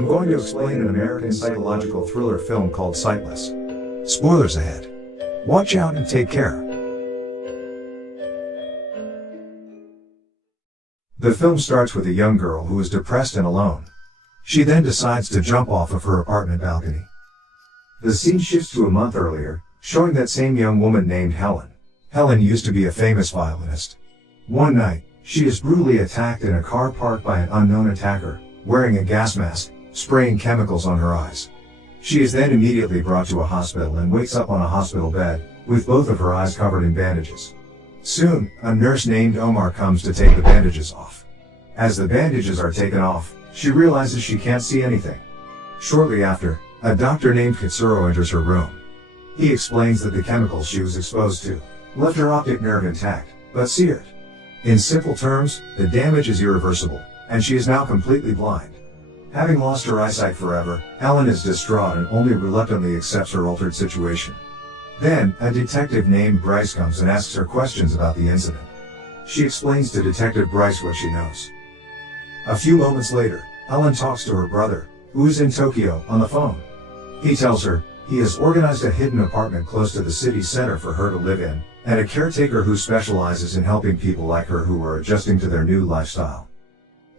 I'm going to explain an American psychological thriller film called Sightless. Spoilers ahead. Watch out and take care. The film starts with a young girl who is depressed and alone. She then decides to jump off of her apartment balcony. The scene shifts to a month earlier, showing that same young woman named Helen. Helen used to be a famous violinist. One night, she is brutally attacked in a car parked by an unknown attacker, wearing a gas mask, spraying chemicals on her eyes. She is then immediately brought to a hospital and wakes up on a hospital bed, with both of her eyes covered in bandages. Soon, a nurse named Omar comes to take the bandages off. As the bandages are taken off, she realizes she can't see anything. Shortly after, a doctor named Katsuro enters her room. He explains that the chemicals she was exposed to left her optic nerve intact, but seared. In simple terms, the damage is irreversible, and she is now completely blind. Having lost her eyesight forever, Helen is distraught and only reluctantly accepts her altered situation. Then, a detective named Bryce comes and asks her questions about the incident. She explains to Detective Bryce what she knows. A few moments later, Helen talks to her brother, who is in Tokyo, on the phone. He tells her he has organized a hidden apartment close to the city center for her to live in, and a caretaker who specializes in helping people like her who are adjusting to their new lifestyle.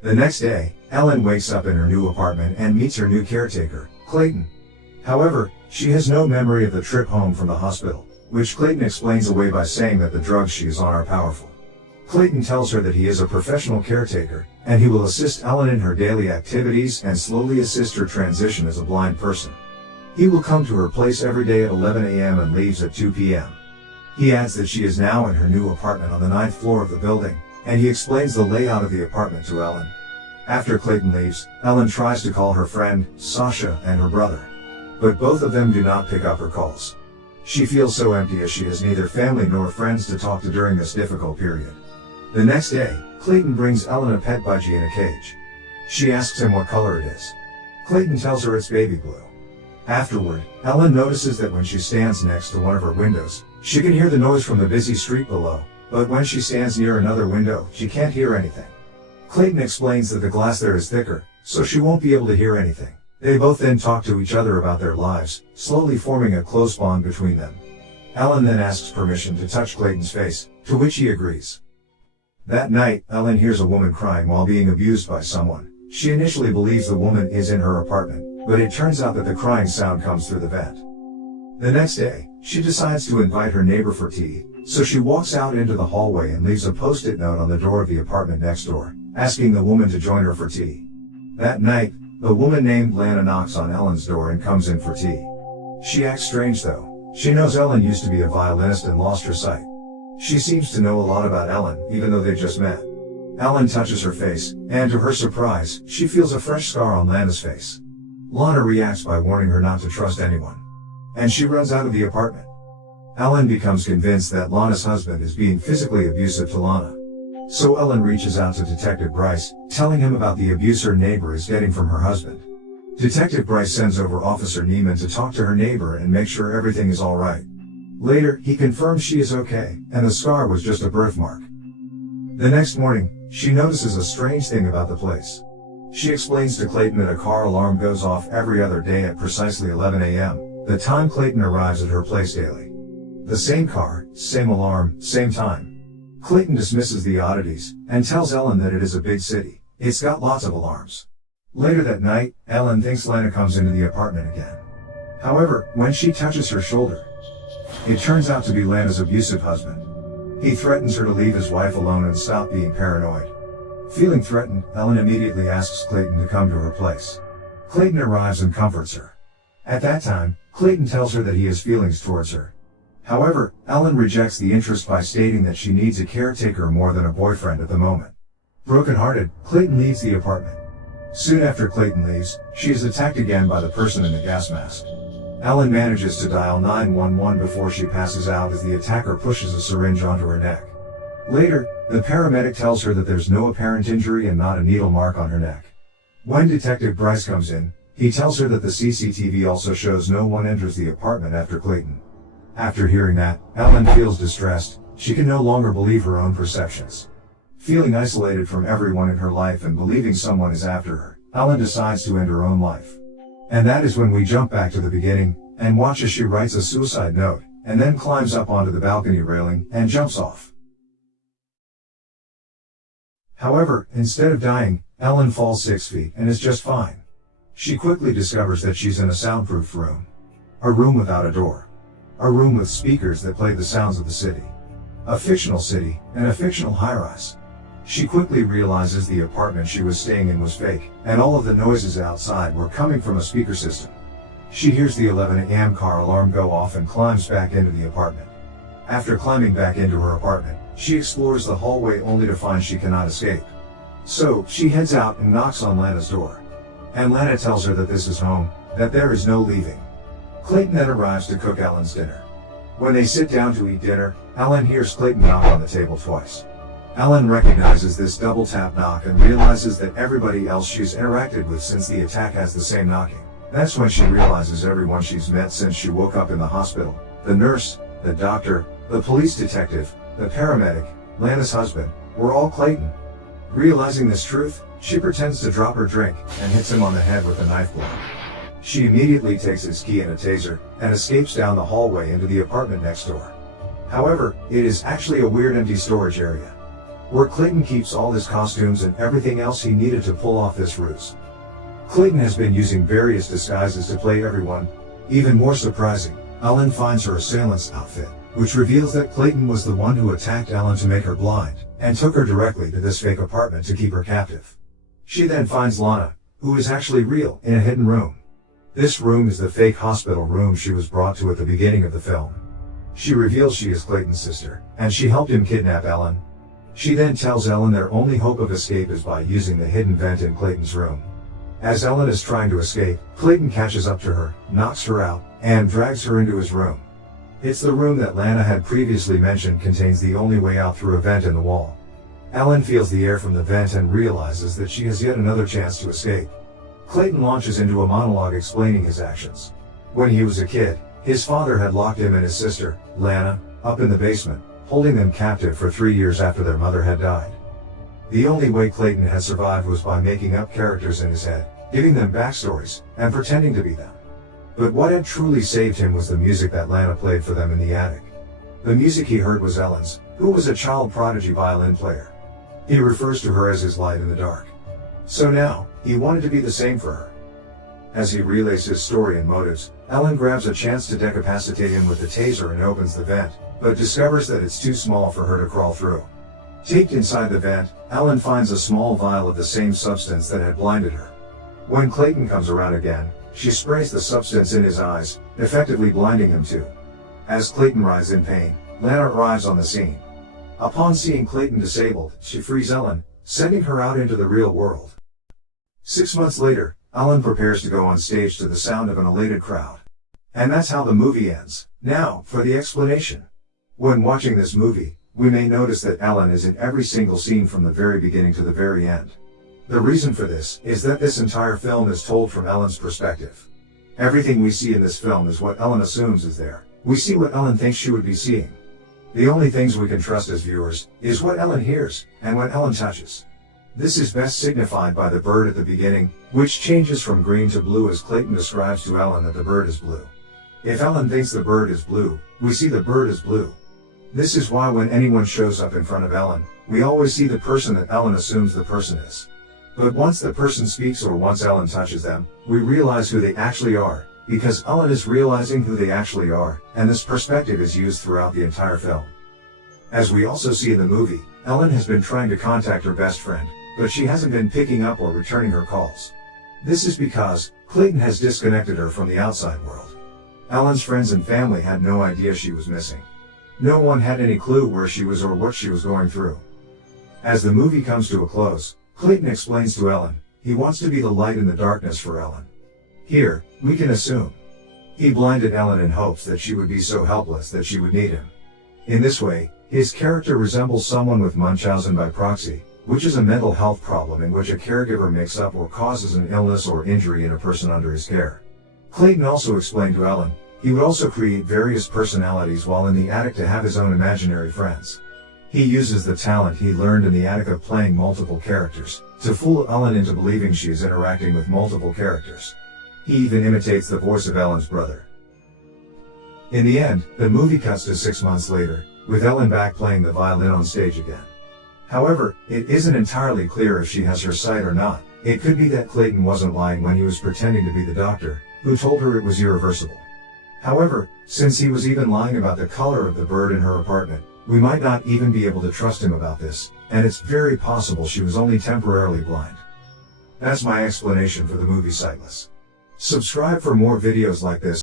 The next day, Helen wakes up in her new apartment and meets her new caretaker, Clayton. However, she has no memory of the trip home from the hospital, which Clayton explains away by saying that the drugs she is on are powerful. Clayton tells her that he is a professional caretaker, and he will assist Helen in her daily activities and slowly assist her transition as a blind person. He will come to her place every day at 11 a.m. and leaves at 2 p.m. He adds that she is now in her new apartment on the 9th floor of the building, and he explains the layout of the apartment to Helen. After Clayton leaves, Helen tries to call her friend, Sasha, and her brother. But both of them do not pick up her calls. She feels so empty as she has neither family nor friends to talk to during this difficult period. The next day, Clayton brings Helen a pet budgie in a cage. She asks him what color it is. Clayton tells her it's baby blue. Afterward, Helen notices that when she stands next to one of her windows, she can hear the noise from the busy street below, but when she stands near another window, she can't hear anything. Clayton explains that the glass there is thicker, so she won't be able to hear anything. They both then talk to each other about their lives, slowly forming a close bond between them. Helen then asks permission to touch Clayton's face, to which he agrees. That night, Helen hears a woman crying while being abused by someone. She initially believes the woman is in her apartment, but it turns out that the crying sound comes through the vent. The next day, she decides to invite her neighbor for tea, so she walks out into the hallway and leaves a post-it note on the door of the apartment next door, asking the woman to join her for tea. That night, a woman named Lana knocks on Ellen's door and comes in for tea. She acts strange though. She knows Ellen used to be a violinist and lost her sight. She seems to know a lot about Ellen, even though they just met. Ellen touches her face, and to her surprise, she feels a fresh scar on Lana's face. Lana reacts by warning her not to trust anyone. And she runs out of the apartment. Ellen becomes convinced that Lana's husband is being physically abusive to Lana. So Ellen reaches out to Detective Bryce, telling him about the abuse her neighbor is getting from her husband. Detective Bryce sends over Officer Neiman to talk to her neighbor and make sure everything is alright. Later, he confirms she is okay, and the scar was just a birthmark. The next morning, she notices a strange thing about the place. She explains to Clayton that a car alarm goes off every other day at precisely 11 a.m., the time Clayton arrives at her place daily. The same car, same alarm, same time. Clayton dismisses the oddities, and tells Ellen that it is a big city. It's got lots of alarms. Later that night, Ellen thinks Lana comes into the apartment again. However, when she touches her shoulder, it turns out to be Lana's abusive husband. He threatens her to leave his wife alone and stop being paranoid. Feeling threatened, Ellen immediately asks Clayton to come to her place. Clayton arrives and comforts her. At that time, Clayton tells her that he has feelings towards her. However, Ellen rejects the interest by stating that she needs a caretaker more than a boyfriend at the moment. Brokenhearted, Clayton leaves the apartment. Soon after Clayton leaves, she is attacked again by the person in the gas mask. Ellen manages to dial 911 before she passes out as the attacker pushes a syringe onto her neck. Later, the paramedic tells her that there's no apparent injury and not a needle mark on her neck. When Detective Bryce comes in, he tells her that the CCTV also shows no one enters the apartment after Clayton. After hearing that, Ellen feels distressed. She can no longer believe her own perceptions. Feeling isolated from everyone in her life and believing someone is after her, Ellen decides to end her own life. And that is when we jump back to the beginning, and watch as she writes a suicide note, and then climbs up onto the balcony railing, and jumps off. However, instead of dying, Ellen falls 6 feet and is just fine. She quickly discovers that she's in a soundproof room. A room without a door. A room with speakers that play the sounds of the city. A fictional city, and a fictional high-rise. She quickly realizes the apartment she was staying in was fake, and all of the noises outside were coming from a speaker system. She hears the 11 a.m. car alarm go off and climbs back into the apartment. After climbing back into her apartment, she explores the hallway only to find she cannot escape. So, she heads out and knocks on Lana's door. And Lana tells her that this is home, that there is no leaving. Clayton then arrives to cook Ellen's dinner. When they sit down to eat dinner, Ellen hears Clayton knock on the table twice. Ellen recognizes this double tap knock and realizes that everybody else she's interacted with since the attack has the same knocking. That's when she realizes everyone she's met since she woke up in the hospital, the nurse, the doctor, the police detective, the paramedic, Lana's husband, were all Clayton. Realizing this truth, she pretends to drop her drink and hits him on the head with a knife blow. She immediately takes his key and a taser, and escapes down the hallway into the apartment next door. However, it is actually a weird empty storage area, where Clayton keeps all his costumes and everything else he needed to pull off this ruse. Clayton has been using various disguises to play everyone. Even more surprising, Ellen finds her assailant's outfit, which reveals that Clayton was the one who attacked Ellen to make her blind, and took her directly to this fake apartment to keep her captive. She then finds Lana, who is actually real, in a hidden room. This room is the fake hospital room she was brought to at the beginning of the film. She reveals she is Clayton's sister, and she helped him kidnap Ellen. She then tells Ellen their only hope of escape is by using the hidden vent in Clayton's room. As Ellen is trying to escape, Clayton catches up to her, knocks her out, and drags her into his room. It's the room that Lana had previously mentioned contains the only way out through a vent in the wall. Ellen feels the air from the vent and realizes that she has yet another chance to escape. Clayton launches into a monologue explaining his actions. When he was a kid, his father had locked him and his sister, Lana, up in the basement, holding them captive for 3 years after their mother had died. The only way Clayton had survived was by making up characters in his head, giving them backstories, and pretending to be them. But what had truly saved him was the music that Lana played for them in the attic. The music he heard was Ellen's, who was a child prodigy violin player. He refers to her as his light in the dark. So now, he wanted to be the same for her. As he relays his story and motives, Ellen grabs a chance to decapacitate him with the taser and opens the vent, but discovers that it's too small for her to crawl through. Taped inside the vent, Ellen finds a small vial of the same substance that had blinded her. When Clayton comes around again, she sprays the substance in his eyes, effectively blinding him too. As Clayton writhes in pain, Lana arrives on the scene. Upon seeing Clayton disabled, she frees Ellen, sending her out into the real world. 6 months later, Ellen prepares to go on stage to the sound of an elated crowd. And that's how the movie ends. Now, for the explanation. When watching this movie, we may notice that Ellen is in every single scene from the very beginning to the very end. The reason for this is that this entire film is told from Ellen's perspective. Everything we see in this film is what Ellen assumes is there. We see what Ellen thinks she would be seeing. The only things we can trust as viewers is what Ellen hears and what Ellen touches. This is best signified by the bird at the beginning, which changes from green to blue as Clayton describes to Ellen that the bird is blue. If Ellen thinks the bird is blue, we see the bird is blue. This is why when anyone shows up in front of Ellen, we always see the person that Ellen assumes the person is. But once the person speaks or once Ellen touches them, we realize who they actually are, because Ellen is realizing who they actually are, and this perspective is used throughout the entire film. As we also see in the movie, Ellen has been trying to contact her best friend, but she hasn't been picking up or returning her calls. This is because Clayton has disconnected her from the outside world. Ellen's friends and family had no idea she was missing. No one had any clue where she was or what she was going through. As the movie comes to a close, Clayton explains to Ellen, he wants to be the light in the darkness for Ellen. Here, we can assume he blinded Ellen in hopes that she would be so helpless that she would need him. In this way, his character resembles someone with Munchausen by proxy, which is a mental health problem in which a caregiver makes up or causes an illness or injury in a person under his care. Clayton also explained to Ellen, he would also create various personalities while in the attic to have his own imaginary friends. He uses the talent he learned in the attic of playing multiple characters to fool Ellen into believing she is interacting with multiple characters. He even imitates the voice of Ellen's brother. In the end, the movie cuts to 6 months later, with Ellen back playing the violin on stage again. However, it isn't entirely clear if she has her sight or not. It could be that Clayton wasn't lying when he was pretending to be the doctor, who told her it was irreversible. However, since he was even lying about the color of the bird in her apartment, we might not even be able to trust him about this, and it's very possible she was only temporarily blind. That's my explanation for the movie Sightless. Subscribe for more videos like this.